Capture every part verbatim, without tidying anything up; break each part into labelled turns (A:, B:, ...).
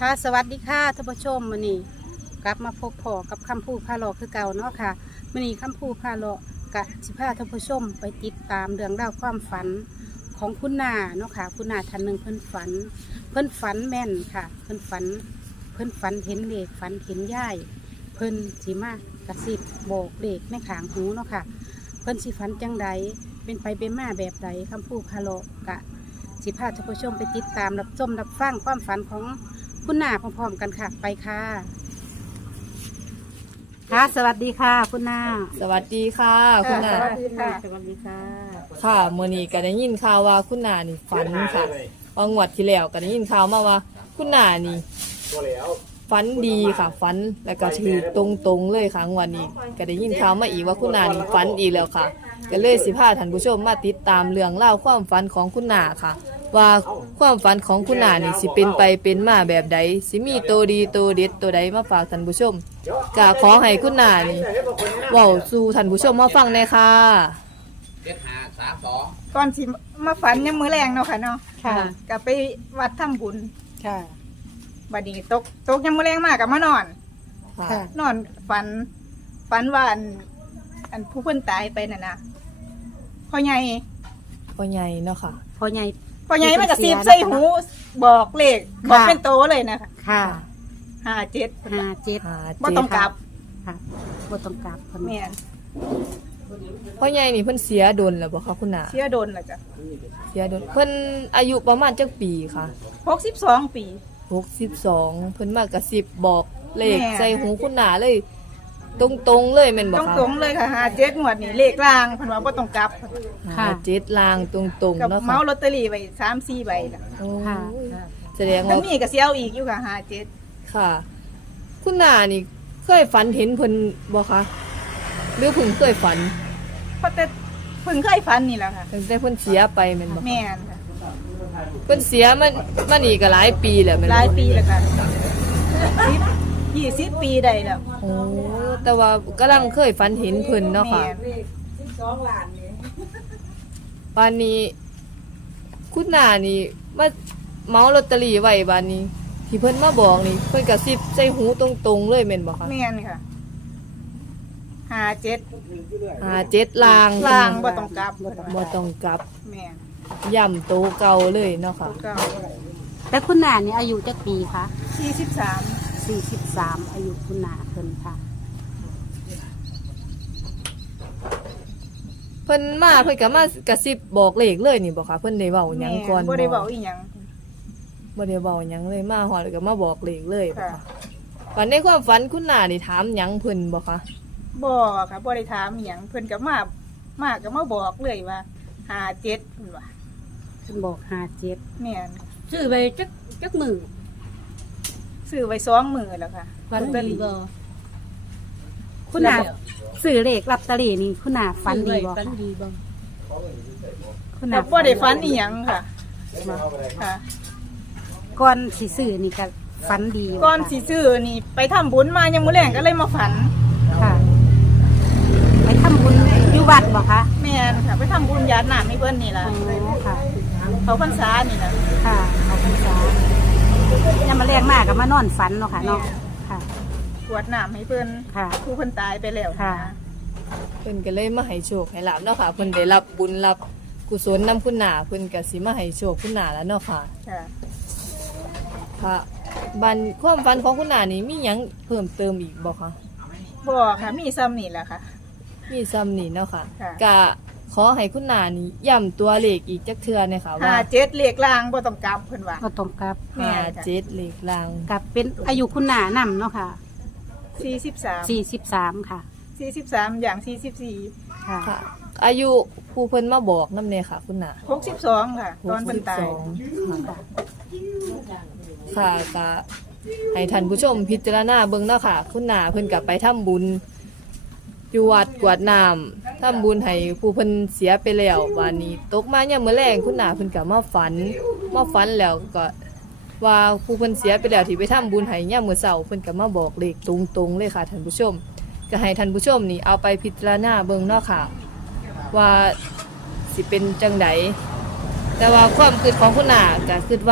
A: ค่ะสวัสดีค่ะท่านผู้ชมมื้อนี้กลับมาพบพอกับคำพูดพาเลาะคือเก่าเนาะค่ะมื้อนี้คำพูดพาเลาะกะสิพาท่านผู้ชมไปติดตามเรื่องราวความฝันของคุณนาเนาะค่ะคุณนาท่านหนึ่งเพิ่นฝัน เพิ่นฝันแม่นค่ะ เพิ่นฝัน เพิ่นฝันเห็นเลขฝันเห็นย่ายเพิ่นสิมากระซิบบอกเลขในขางหูเนาะค่ะเพิ่นสิฝันจังใดเป็นไปเป็นมาแบบใดคำพูดพาเลาะกะสิพาท่านผู้ชมไปติดตามรับชมรับฟังความฝันของคุณนาพร้อมๆกันค่ะไปค่ะค่ะสวัสดีค่ะคุณนา
B: สวัสดีค่ะคุณนา
A: สวัสดีค่ะสวัสดีค่ะ
B: ค่ะมื้อนี้ก็ได้ยินข่าวว่าคุณนานี่ฝันค่ะว่างวดที่แล้วก็ได้ยินข่าวมาว่า คุณนานี่ฝันดีค่ะฝันแล้วก็ถือตรงๆเลยค่ะงวดนี้ก็ได้ยินข่าวมาอีกว่าคุณนานี่ฝันอีกแล้วค่ะก็เลยสิพาท่านผู้ชมมาติดตามเรื่องเล่าวความฝันของคุณนาค่ะ ว่าความฝันของคุณนานี่สิเป็นไปเป็นมาแบบใดสิมีโตดีโตเด็ดตัวใดมาฝากท่านผู้ชมก็ขอให้คุณนานี่เว้าสู่ท่านผู้ชมมาฟังแน่ค่ะ
C: เจ็ดห้าสามสอง
D: ก่อนสิมาฝันยังมือแรงเนาะค่ะเนาะ
A: ค่ะ
D: ก็ไปวัดทำบุญ
A: ค่ะ
D: บัดนี้ตกตกยังมือแรงมากกับมานอน
A: ค่ะ
D: นอนฝันฝันว่าอันอันผู้เพิ่นตายไปน่ะนะพ่อใหญ่
B: พ่อใหญ่เนาะค่ะ
A: พ่อใหญ่
D: พ่อใหญ่มันก็ซีบใส่หูบอกเลขบอกเป็นโตเลยนะคะ
A: ค่ะ
D: ห้าเจ็ด
A: ห้าเจ็ด
B: หา
D: บ่
B: เจ็ด
D: ต้องกลับ
A: ค่ะบ่ต้องกลับคน
D: แม่น
B: พ่อใหญ่นี่เพิ่นเสียดนแล้วบ่คะคุณนา
D: เชื่อโดนล่ะจ้ะ
B: เสียดนเพิ่นอายุประมาณจักปีค่ะ
D: หกสิบสองปี
B: หกสิบสองเพิ่นมากระซิบบอกเลข
D: แม่
B: ใส่หูคุณนาเลย ตรงๆเลยแม่นบ่
D: ต้อง
B: คะ
D: ตรงๆเลยค่ะห้าเจ็ดงวดนี่เลขล่างเพิ่นว่าบ่ต้องกลับ
B: หาเจ็ดลางตรงๆ
D: กับ
B: เนาะ
D: เมา
B: ค่ะ
D: ลอตเตอรี่ไว้สามสี่ใบน่ะ
B: โอ้
A: ค่ะ
B: แสดง
D: ถ้า
B: ว่า
D: มีก็สิเอาอีกอยู่ค่ะห้าเจ็ด
B: ค่ะ คุณนานี่เคยฝันเห็นเพิ่นบ่คะหรือเพิ่งเคยฝัน
D: เพราะแต่เพิ่งเคยฝันนี่แหละค่ะ
B: ตั้งแต่เพิ่นเสียไปแม่นบ่
D: แม่นค่ะ
B: เพิ่นเสียมันมันนี่ก็หลายปีแล้วแม่น
D: ห
B: บ่
D: ลายปีแล้วค่ะสิบยี่สิบปีได้แล้ว
B: โอ้แต่ว่ากำลังเคยฝันเห็นเพิ่นเนาะค่ะ
D: แม่น
B: บานนี้ คุณนานี่มาเมาลอตเตอรี่ไว้บานนี้ ที่เพิ่นมาบอกนี่เพิ่นกระซิบใส่หูตรงๆเลยแม่นบ่คะ
D: แม่นค่ะห้าเจ็ด
B: หาเจ็ดลาง
D: ล่างบ่ต้องกลับ
B: บ่ต้องกลับ
D: แม่น
B: ย่ำโตเก่าเลยเนาะค่ะ
D: เก้า
A: แต่คุณนานี่อายุจักปีคะ
D: สี่สิบสาม
A: สี่สิบสามอายุคุณนาเพิ่นค่ะ
B: เพิ่นมาเพิ่นก็มากระซิบบอกเลขเลยนี่บ่คะเพิ่นได้เว้าหยังก่อน
D: บ่ได้เว้าอีหยัง
B: บ่ได้เว้าหยังเลยมาฮอดแล้วก็มาบอกเลขเลยบ่
D: ค่ะ
B: คะวันในความฝันคุณนานี่ถามหยังเพิ่นบ่คะ
D: บ่ค่ะบ่ได้ถามอีหยังเพิ่นก็มามาก็มาบอกเลยว่าห้าเจ็ดเพิ่นว่า
A: เพิ่นบอกห้าเจ็ด
D: แม่น
A: ซื้อไปจักจักมือ
D: ซื้อไว้สองมื้อแล้วค่ะ
A: ฝัน
D: ลอตเตอ
A: ดี
D: รี่
A: บ่คุณนาซื้อเลขลอตเตอรี่นี่คุณนาฝันดีบ่
E: ฝันดีบ่
A: คุณ
D: แต่
A: นา
D: บ่ได้ฝันอีหยังค่ะค่ะ
A: ก่อนสิซื้อนี่ก็ฝันดียู่
D: ก่อน
A: ค่ะ
D: สิซื้อนี่ไปทำบุญมายังมื้อแรงก็เลยมาฝัน
A: ค่ะ ไปทำบุญอยู่วัดบ่คะ
D: แม่นค่ะไปทำบุญญาติน้ำให้เพิ่นนี่ล่ะ
A: อ๋อค่ะ
D: เขาพรรษานี่ล่ะ
A: ค่ะขอบคุณจ้ายามมาแรงมากก็มานอนฝันเนาะค่ะเนาะค่ะ
D: กรวดน้ำให้เพิ่น
A: ค่ะ
D: ผู้เพิ่นตายไปแล้ว
A: ค่ะ
B: เพิ่นก็เลยมาให้โชคให้ลาบเนาะค่ะเพิ่นได้รับบุญรับกุศลนำคุณนาเพิ่นก็สิมาให้โชคคุณนาแล้วเนาะค่ะ
D: ค่ะ
B: ค่ะบันความฝันของคุณนานี่มีหยังเพิ่มเติมอีกบ่คะ
D: บ่ค่ะมีซ้ำนี่แหละค่ะ
B: มีซ้ำนี่เนาะค่ะ
D: ค่ะ
B: ก็ขอให้คุณนานี่ย้ำตัวเลขอีกจักเทื่อหนะคะ
D: ห้า
B: ว่า
D: เจ็ดเลขล่างบ่ต้องกลับเพิ่นว่า
A: ก็ต้องกลับ
D: แม่
B: ห้าน
D: จ้ะ
B: เจ็ดเลขลาง
A: กลับเป็นอายุคุณหนานำเนาะค่ะ
D: สี่สิบสาม
A: สี่สิบสามค่ะ
D: สี่สิบสามอย่างสี่สิบสี่
A: ค่ะ
B: ค่ะ อายุผู้เพิ่นมาบอกนำแน่ค่ะ คุณนา
D: หกสิบสองค่ะ ตอนเพิ่นตาย
B: หกสิบสองค่ะค่ะก็ให้ท่านผู้ชมพิจารณาเบิ่งเนาะค่ะ คุณนาเพิ่นก็ไปทำบุญอยู่วัดกวดน้ำทำบุญให้ผู้เพิ่นเสียไปแล้ววันนี้ตกมายามมื้อแลงคุณนาเพิ่นก็มาฝันมาฝันแล้วก็ว่าผู้เพิ่นเสียไปแล้วที่ไปทำบุญให้ยามมื้อเช้าเพิ่นก็มาบอกเลขตรงๆเลยค่ะท่านผู้ชมก็ให้ท่านผู้ชมนี่เอาไปพิจารณาเบิ่งเนาะค่ะ ว่าสิเป็นจังไดแต่ว่าความคิดของคุณนาก็คิดว่า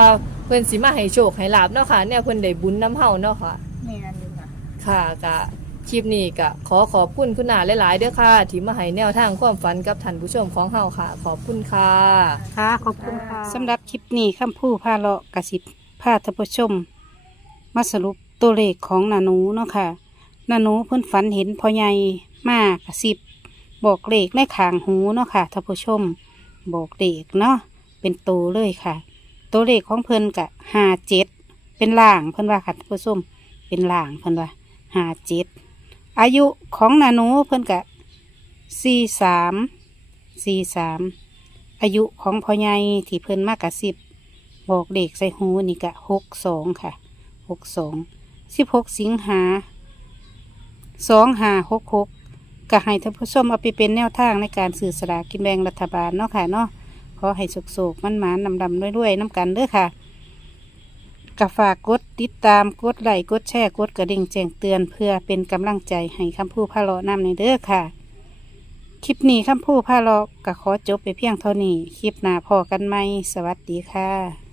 B: พิ่นสิมาให้โชคให้ลาบเนาะค่ะเนี่ยเพิ่นได้บุญน้ำเฮาเนาะค่ะ
D: แม่นอยู่ค่ะ
B: ค่ะกะคลิปนี้กะขอขอบคุณคุณนาหลายๆเด้อค่ะที่มาให้แนวทางความฝันกับท่านผู้ชมของเฮาค่ะ ขอบคุณค่ะ
A: ค่ะ ขอบคุณค่ะสำหรับคลิปนี้คำพูดพาเลาะกระสิบพาท่านผู้ชม มาสรุปตัวเลขของนาหนูเนาะค่ะนาหนูเพิ่นฝันเห็นพ่อใหญ่มากกระสิบบอกเลขในขางหูเนาะค่ะท่านผู้ชม บอกเลขเนาะเป็นตัวเลยค่ะ ตัวเลขของเพิ่นกะห้าเจ็ดเป็นล่างเพิ่นว่าค่ะท่านผู้ชมเป็นล่างเพิ่นว่าห้าเจ็ดอายุของนาหนูเพิ่นกะสี่สามสี่สามอายุของพ่อใหญ่ที่เพิ่นมากกะสิบบอกเลขใส่หูนี่กะหกสองค่ะหกสองสิบหกสิงหาสองห้าหกหกก็ให้ท่านผู้ชมเอาไปเป็นแนวทางในการสื่อสลากกินแบ่งรัฐบาลเนาะค่ะเนาะขอให้สุกๆมันหมานดำๆด้วยๆน้ำกันเด้อค่ะก็ฝากกดติดตามกดไลค์กดแชร์กดกระดิ่งแจ้งเตือนเพื่อเป็นกำลังใจให้คำพูดพาเลาะนำในเด้อค่ะ คลิปนี้คำพูดพาเลาะก็ขอจบไปเพียงเท่านี้ คลิปหน้าพอกันไหมสวัสดีค่ะ